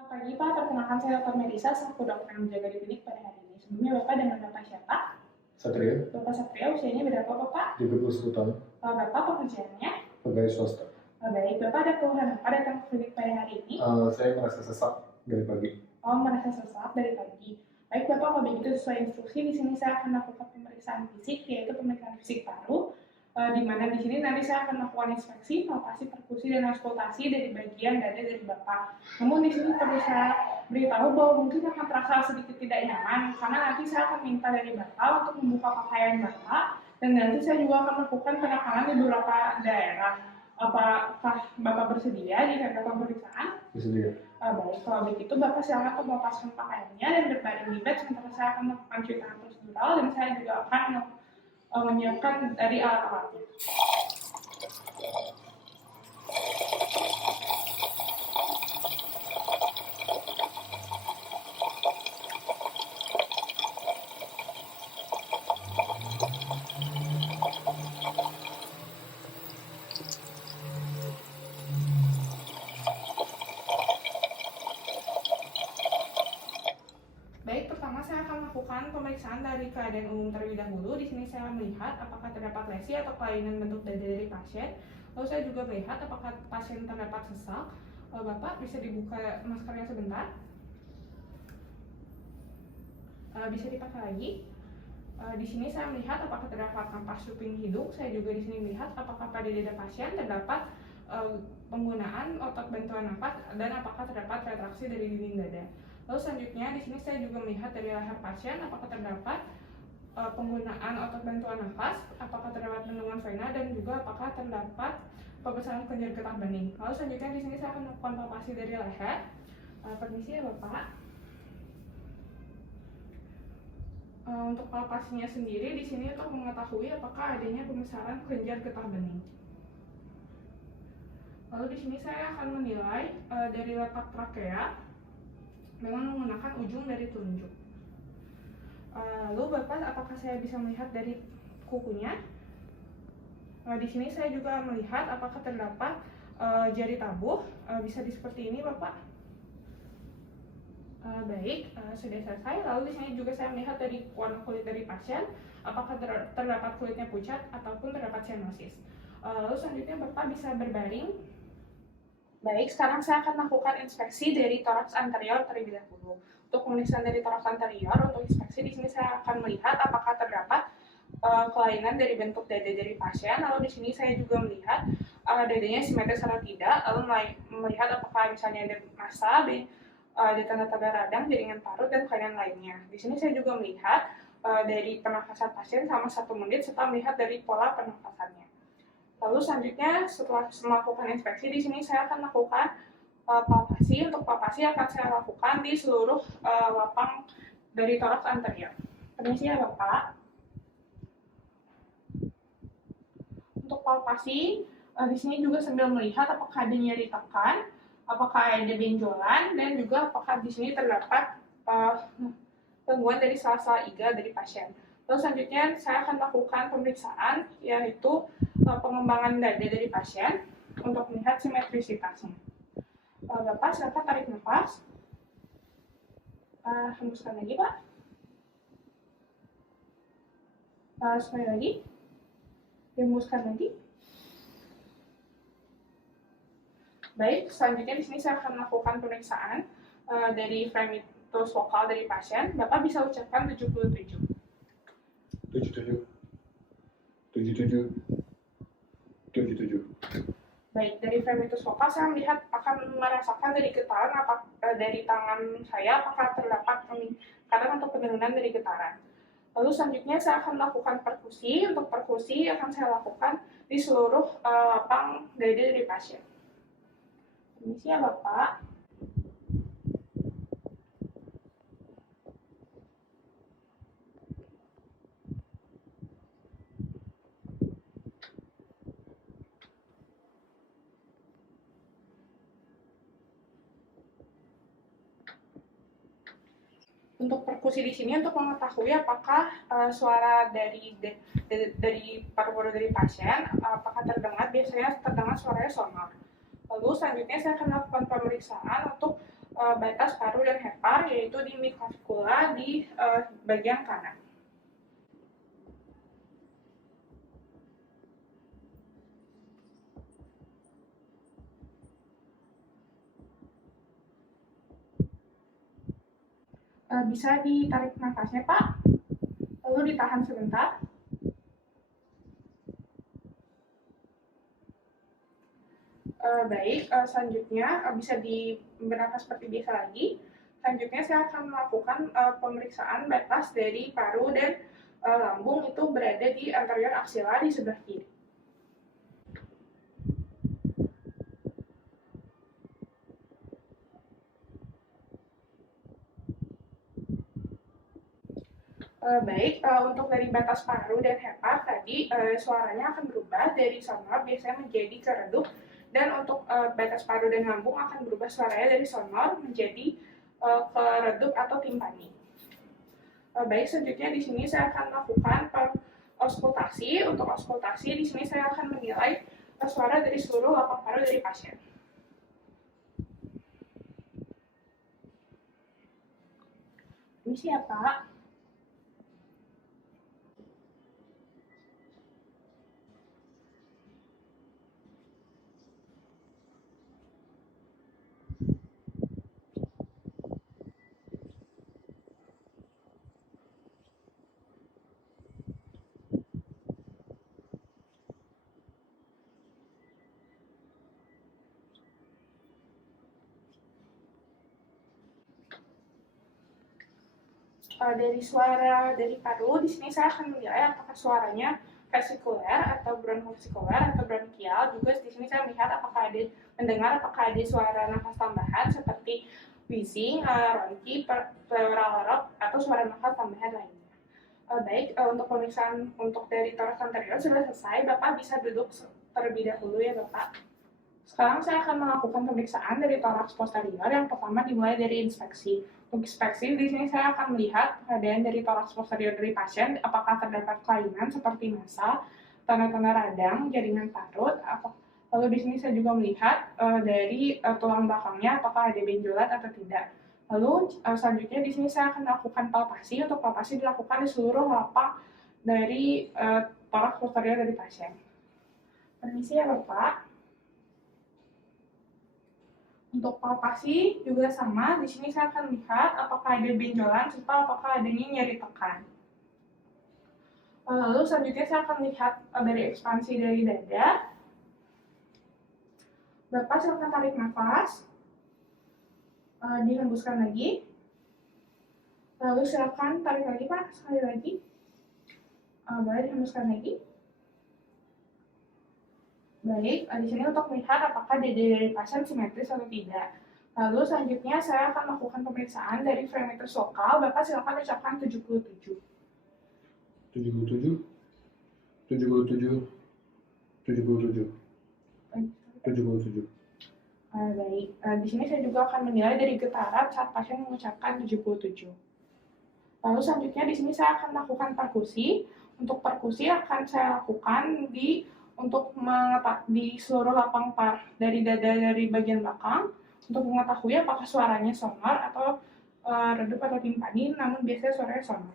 Selamat pagi Pak, perkenalkan saya Dr. Melisa, selaku dokter yang menjaga di klinik pada hari ini. Sebelumnya Bapak dengan Bapak siapa? Satria, Bapak Satria, usianya berapa Bapak? 31 tahun, Bapak pekerjaannya? pegawai swasta. Baik, Bapak ada keluhan apa datang ke klinik pada hari ini? Saya merasa sesak dari pagi. Merasa sesak dari pagi. Baik Bapak, kalau begitu sesuai instruksi, di sini saya akan lakukan pemeriksaan fisik, yaitu pemeriksaan fisik paru, di mana di sini nanti saya akan melakukan inspeksi, palpasi, perkusi, dan auskultasi dari bagian dada dari Bapak. Namun di sini perlu saya beritahu bahwa mungkin akan terasa sedikit tidak nyaman, karena nanti saya akan minta dari Bapak untuk membuka pakaian Bapak, dan nanti saya juga akan melakukan penekanan di beberapa daerah. Apakah Bapak bersedia jika ada pemeriksaan? Bersedia. Baik, kalau begitu Bapak silakan melepaskan pakaiannya dan berbaring di bed, sementara saya akan melakukan cuitan prosedural dan saya juga akan menyiapkan dari alat-alatnya. Baik, pertama saya akan melakukan pemeriksaan dari keadaan umum terlebih dahulu. Di sini saya melihat apakah terdapat lesi atau kelainan bentuk dada dari pasien. Lalu saya juga melihat apakah pasien terdapat sesak. Bapak bisa dibuka maskernya sebentar. Bisa dipakai lagi. Di sini saya melihat apakah terdapat kampas cuping hidung. Saya juga di sini melihat apakah pada dada pasien terdapat penggunaan otot bantuan nafas dan apakah terdapat retraksi dari dinding dada. Lalu selanjutnya di sini saya juga melihat dari leher pasien apakah terdapat penggunaan otot bantuan nafas, apakah terdapat bendungan vena, dan juga apakah terdapat pembesaran kelenjar getah bening. Lalu selanjutnya di sini saya akan melakukan palpasi dari leher. Permisi ya Bapak. Untuk palpasinya sendiri di sini untuk mengetahui apakah adanya pembesaran kelenjar getah bening. Lalu di sini saya akan menilai dari letak trakea dengan menggunakan ujung dari telunjuk. Lalu Bapak, apakah saya bisa melihat dari kukunya? Di sini saya juga melihat apakah terdapat jari tabuh. Bisa seperti ini Bapak. Baik, sudah selesai. Lalu di sini juga saya melihat dari warna kulit dari pasien, apakah terdapat kulitnya pucat ataupun terdapat sianosis. Lalu selanjutnya Bapak bisa berbaring. Baik, sekarang saya akan melakukan inspeksi dari toraks anterior terlebih dahulu. Untuk pemeriksaan dari toraks anterior, untuk inspeksi di sini saya akan melihat apakah terdapat kelainan dari bentuk dada dari pasien. Lalu di sini saya juga melihat dadanya simetris atau tidak. Lalu melihat apakah misalnya ada massa di tanda-tanda radang, jaringan parut, dan kelainan lainnya. Di sini saya juga melihat dari pernafasan pasien selama 1 menit serta melihat dari pola pernafasannya. Lalu selanjutnya setelah melakukan inspeksi di sini saya akan melakukan palpasi. Untuk palpasi akan saya lakukan di seluruh lapang dari toraks anterior. Permisi ya Bapak. Untuk palpasi di sini juga sambil melihat apakah ada nyeri tekan, apakah ada benjolan, dan juga apakah di sini terdapat gangguan dari sela-sela iga dari pasien. Lalu selanjutnya saya akan melakukan pemeriksaan, yaitu pengembangan dada dari pasien untuk melihat simetrisitasnya. Bapak silakan tarik nafas. Hembuskan lagi Pak. Sekali lagi. Hembuskan lagi. Baik, selanjutnya di sini saya akan melakukan pemeriksaan dari fremitus vokal dari pasien. Bapak bisa ucapkan 77. 77. 77. 77. Baik, dari fremitus vokal saya melihat akan merasakan dari getaran dari tangan saya apakah terdapat peningkatan atau penurunan dari getaran. Lalu selanjutnya saya akan melakukan perkusi. Untuk perkusi akan saya lakukan di seluruh lapang dada dari pasien. Permisi ya Bapak. Untuk perkusi di sini untuk mengetahui apakah suara dari paru-paru dari pasien apakah terdengar, biasanya terdengar suaranya sonor. Lalu selanjutnya saya akan melakukan pemeriksaan untuk batas paru dan hepar, yaitu di midclavicula di bagian kanan. Bisa ditarik nafasnya, Pak, lalu ditahan sebentar. Baik, selanjutnya bisa bernafas seperti biasa lagi. Selanjutnya saya akan melakukan pemeriksaan batas dari paru dan lambung itu berada di anterior aksila di sebelah kiri. Baik, untuk dari batas paru dan hepar tadi suaranya akan berubah dari sonor biasanya menjadi ke redup, dan untuk batas paru dan lambung akan berubah suaranya dari sonor menjadi ke redup atau timpani. Baik, selanjutnya di sini saya akan melakukan auskultasi. Untuk auskultasi di sini saya akan menilai suara dari seluruh lapang paru dari pasien. Ini siapa? Dari suara dari paru, di sini saya akan menilai apakah suaranya vesikuler atau bronkovesikuler atau bronkial. Juga di sini saya melihat apakah ada suara nafas tambahan seperti wheezing, ronki, pleural rock, atau suara nafas tambahan lainnya. Baik, untuk pemeriksaan untuk dari toraks anterior sudah selesai. Bapak bisa duduk terlebih dahulu ya, Bapak. Sekarang saya akan melakukan pemeriksaan dari toraks posterior. Yang pertama dimulai dari inspeksi. Untuk inspeksi, di sini saya akan melihat keadaan dari toraks posterior dari pasien, apakah terdapat kelainan seperti massa, tanda-tanda radang, jaringan parut. Lalu di sini saya juga melihat dari tulang belakangnya apakah ada benjolan atau tidak. Lalu selanjutnya di sini saya akan melakukan palpasi. Untuk palpasi dilakukan di seluruh lapang dari toraks posterior dari pasien. Permisi ya, Bapak. Untuk palpasi juga sama, di sini saya akan lihat apakah ada benjolan serta apakah adanya nyeri tekan. Lalu selanjutnya saya akan lihat dari ekspansi dari dada. Bapak silakan tarik nafas, dihembuskan lagi. Lalu silakan tarik lagi, Pak, sekali lagi. Boleh dihembuskan lagi. Baik, di sini untuk melihat apakah dada dari pasien simetris atau tidak. Lalu selanjutnya saya akan melakukan pemeriksaan dari fremetres lokal. Bapak silakan ucapkan 77. 77, 77, 77, 77. Baik, di sini saya juga akan menilai dari getaran saat pasien mengucapkan 77. Lalu selanjutnya di sini saya akan melakukan perkusi. Untuk perkusi akan saya lakukan di seluruh lapang dari dada dari bagian belakang untuk mengetahui apakah suaranya sonor atau redup atau timpani, namun biasanya suaranya sonor.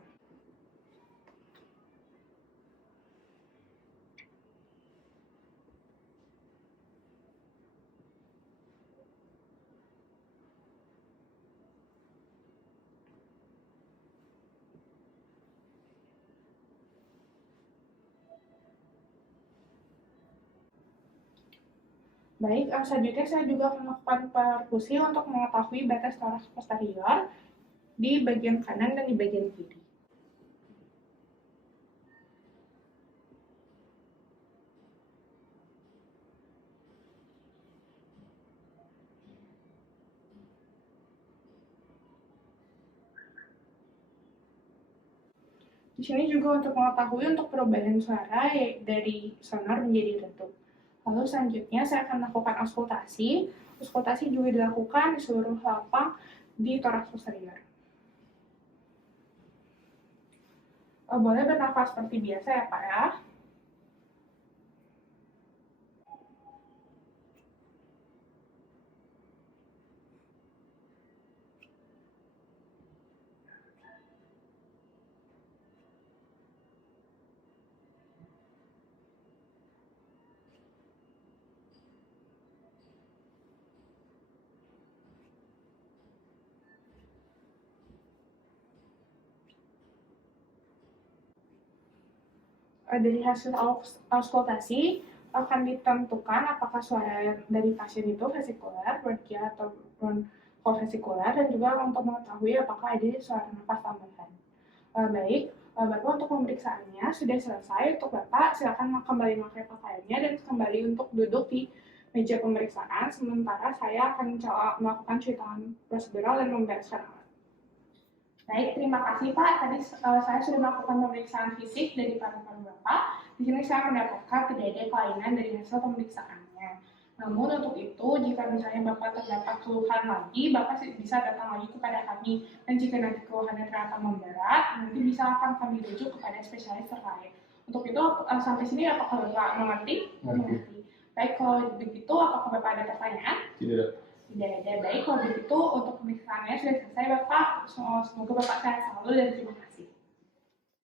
Baik, selanjutnya saya juga akan melakukan perkusi untuk mengetahui batas toraks posterior di bagian kanan dan di bagian kiri. Di sini juga untuk mengetahui untuk perubahan suara dari sonor menjadi redup. Lalu selanjutnya saya akan melakukan auskultasi. Auskultasi juga dilakukan di seluruh lapang di toraks posterior. Boleh bernafas seperti biasa ya, Pak ya. Dari hasil auskultasi akan ditentukan apakah suara dari pasien itu vesikuler, bronkial ataupun vesikuler, dan juga untuk mengetahui apakah ada suara napas tambahan. Baik, Bapak untuk pemeriksaannya sudah selesai. Untuk Bapak silakan kembali memakai pakaiannya dan kembali untuk duduk di meja pemeriksaan. Sementara saya akan melakukan cuci tangan prosedural dan membereskan alat. Baik, terima kasih Pak. Tadi saya sudah melakukan pemeriksaan fisik dari paru-paru Bapak. Di sini saya mendapatkan tidak ada kelainan dari hasil pemeriksaannya. Namun untuk itu, jika misalnya Bapak terdapat keluhan lagi, Bapak bisa datang lagi kepada kami. Dan jika nanti keluhannya ternyata memberat, nanti bisa akan kami rujuk kepada spesialis terkait. Untuk itu, sampai sini apakah Bapak mengerti? Mengerti. Baik, kalau begitu, apakah Bapak ada pertanyaan? Tidak. Tidak ada. Baik, kalau begitu untuk pemeriksaannya sudah selesai Bapak. Semoga Bapak sehat selalu dan terima kasih.